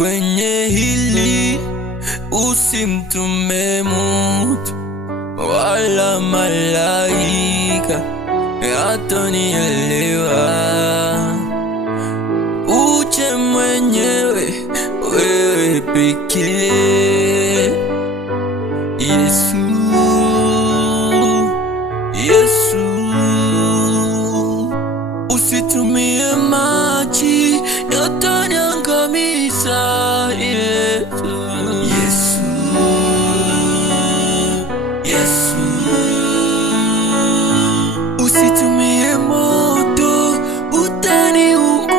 kwenye hili usimtume mtu wala malaika hatanielewa. Uje mwenyewe wewe pekee, Yesu, Yesu. Usitumie maji yataniangamiza, Yesu, Yesu, Yesu. Usitumie moto utaniunguza,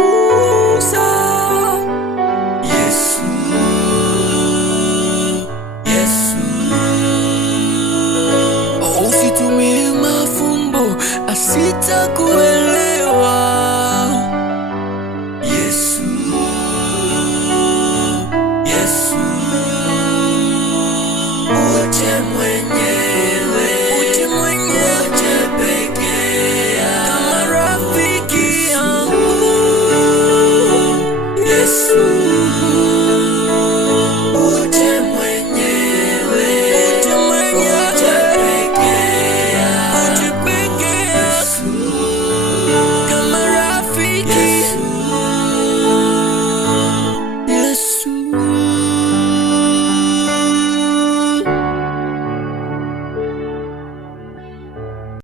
Yesu, Yesu. Usitumie mafumbo asitaku